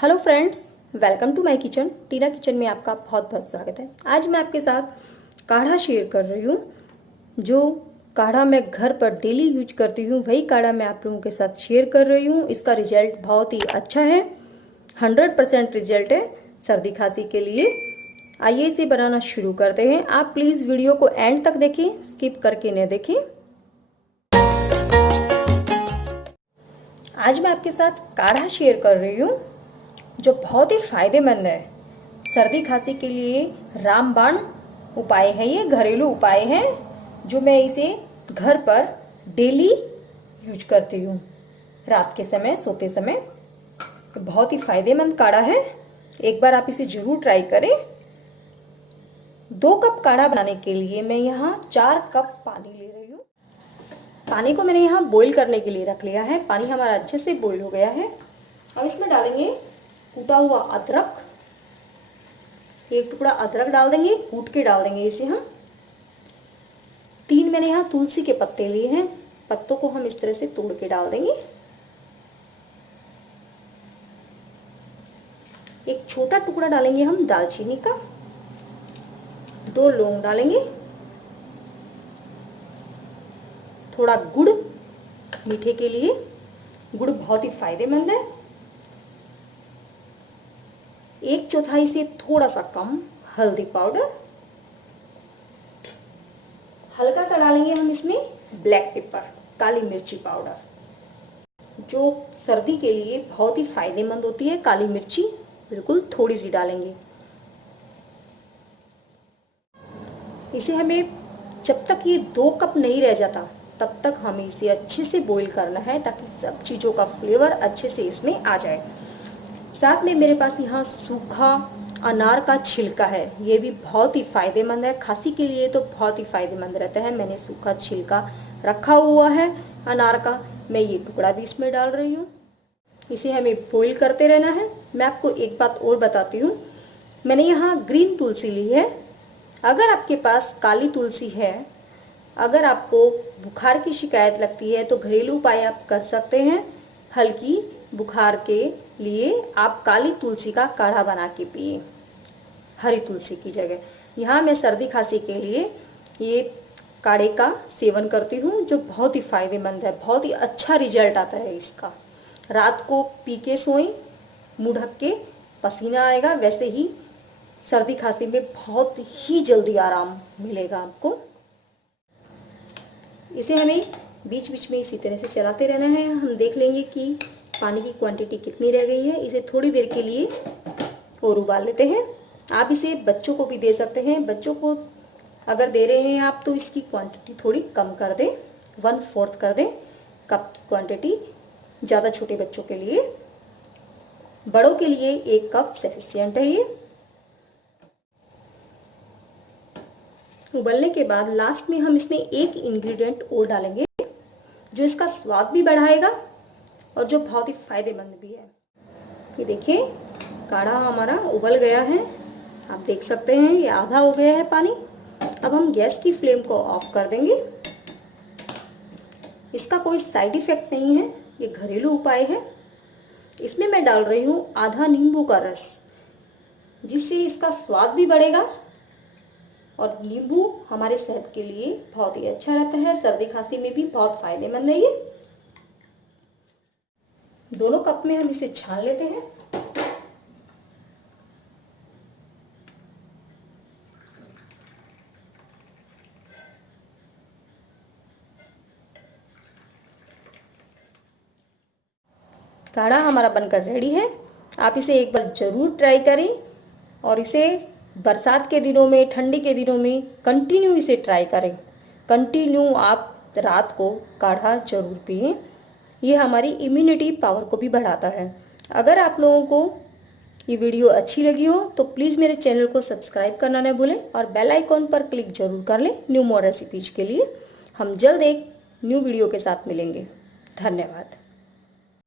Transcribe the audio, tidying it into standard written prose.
Hello friends, welcome to my kitchen. Tina kitchen में आपका बहुत बहुत स्वागत है। आज मैं आपके साथ काढ़ा शेयर कर रही हूँ। जो काढ़ा मैं घर पर डेली यूज करती हूँ वही काढ़ा मैं आप लोगों के साथ शेयर कर रही हूँ। इसका रिजल्ट बहुत ही अच्छा है, 100% रिजल्ट है सर्दी खांसी के लिए। आइए इसे बनाना शुरू करते हैं। आप प्लीज़ वीडियो को एंड तक देखें, स्किप करके न देखें। आज मैं आपके साथ काढ़ा शेयर कर रही हूँ जो बहुत ही फायदेमंद है सर्दी खांसी के लिए। रामबाण उपाय है, ये घरेलू उपाय है जो मैं इसे घर पर डेली यूज करती हूँ रात के समय सोते समय। बहुत ही फायदेमंद काढ़ा है, एक बार आप इसे जरूर ट्राई करें। 2 कप काढ़ा बनाने के लिए मैं यहाँ 4 कप पानी ले रही हूँ। पानी को मैंने यहाँ बॉईल करने के लिए रख लिया है। पानी हमारा अच्छे से बॉईल हो गया है। अब इसमें डालेंगे कूटा हुआ अदरक, 1 टुकड़ा अदरक डाल देंगे, कूट के डाल देंगे इसे हम। 3 मैंने यहाँ तुलसी के पत्ते लिए हैं, पत्तों को हम इस तरह से तोड़ के डाल देंगे। 1 छोटा टुकड़ा डालेंगे हम दालचीनी का, 2 लौंग डालेंगे, थोड़ा गुड़ मीठे के लिए, गुड़ बहुत ही फायदेमंद है। 1/4 से थोड़ा सा कम हल्दी पाउडर, हल्का सा डालेंगे हम इसमें ब्लैक पेपर, काली मिर्ची पाउडर जो सर्दी के लिए बहुत ही फायदेमंद होती है। काली मिर्ची बिल्कुल थोड़ी सी डालेंगे। इसे हमें जब तक ये 2 कप नहीं रह जाता तब तक हमें इसे अच्छे से बॉईल करना है ताकि सब चीज़ों का फ्लेवर अच्छे से इसमें आ जाए। साथ में मेरे पास यहाँ सूखा अनार का छिलका है, ये भी बहुत ही फायदेमंद है खांसी के लिए, तो बहुत ही फायदेमंद रहता है। मैंने सूखा छिलका रखा हुआ है अनार का, मैं ये टुकड़ा भी इसमें डाल रही हूँ। इसे हमें बॉईल करते रहना है। मैं आपको एक बात और बताती हूँ, मैंने यहाँ ग्रीन तुलसी ली है। अगर आपके पास काली तुलसी है, अगर आपको बुखार की शिकायत लगती है तो घरेलू उपाय आप कर सकते हैं। हल्की बुखार के लिए आप काली तुलसी का काढ़ा बना के पिए हरी तुलसी की जगह। यहाँ मैं सर्दी खांसी के लिए ये काढ़े का सेवन करती हूँ जो बहुत ही फायदेमंद है। बहुत ही अच्छा रिजल्ट आता है इसका। रात को पी के सोएं, मुंह ढक के, पसीना आएगा। वैसे ही सर्दी खांसी में बहुत ही जल्दी आराम मिलेगा आपको। इसे हमें बीच बीच में इसी तरह से चलाते रहना है। हम देख लेंगे कि पानी की क्वांटिटी कितनी रह गई है। इसे थोड़ी देर के लिए और उबाल लेते हैं। आप इसे बच्चों को भी दे सकते हैं। बच्चों को अगर दे रहे हैं आप तो इसकी क्वांटिटी थोड़ी कम कर दें, 1/4 कर दें कप की क्वांटिटी, ज़्यादा छोटे बच्चों के लिए। बड़ों के लिए 1 कप सफिशिएंट है ये। उबलने के बाद लास्ट में हम इसमें एक इंग्रेडिएंट और डालेंगे जो इसका स्वाद भी बढ़ाएगा और जो बहुत ही फायदेमंद भी है। ये देखिए काढ़ा हमारा उबल गया है, आप देख सकते हैं ये आधा हो गया है पानी। अब हम गैस की फ्लेम को ऑफ कर देंगे। इसका कोई साइड इफेक्ट नहीं है, ये घरेलू उपाय है। इसमें मैं डाल रही हूँ आधा नींबू का रस, जिससे इसका स्वाद भी बढ़ेगा और नींबू हमारे सेहत के लिए बहुत ही अच्छा रहता है। सर्दी खांसी में भी बहुत फायदेमंद है ये। दोनों कप में हम इसे छान लेते हैं। काढ़ा हमारा बनकर रेडी है। आप इसे एक बार जरूर ट्राई करें और इसे बरसात के दिनों में, ठंडी के दिनों में कंटिन्यू इसे ट्राई करें। कंटिन्यू आप रात को काढ़ा जरूर पिएं। ये हमारी इम्यूनिटी पावर को भी बढ़ाता है। अगर आप लोगों को ये वीडियो अच्छी लगी हो तो प्लीज़ मेरे चैनल को सब्सक्राइब करना न भूलें और बेल आइकॉन पर क्लिक जरूर कर लें न्यू मोर रेसिपीज के लिए। हम जल्द एक न्यू वीडियो के साथ मिलेंगे। धन्यवाद।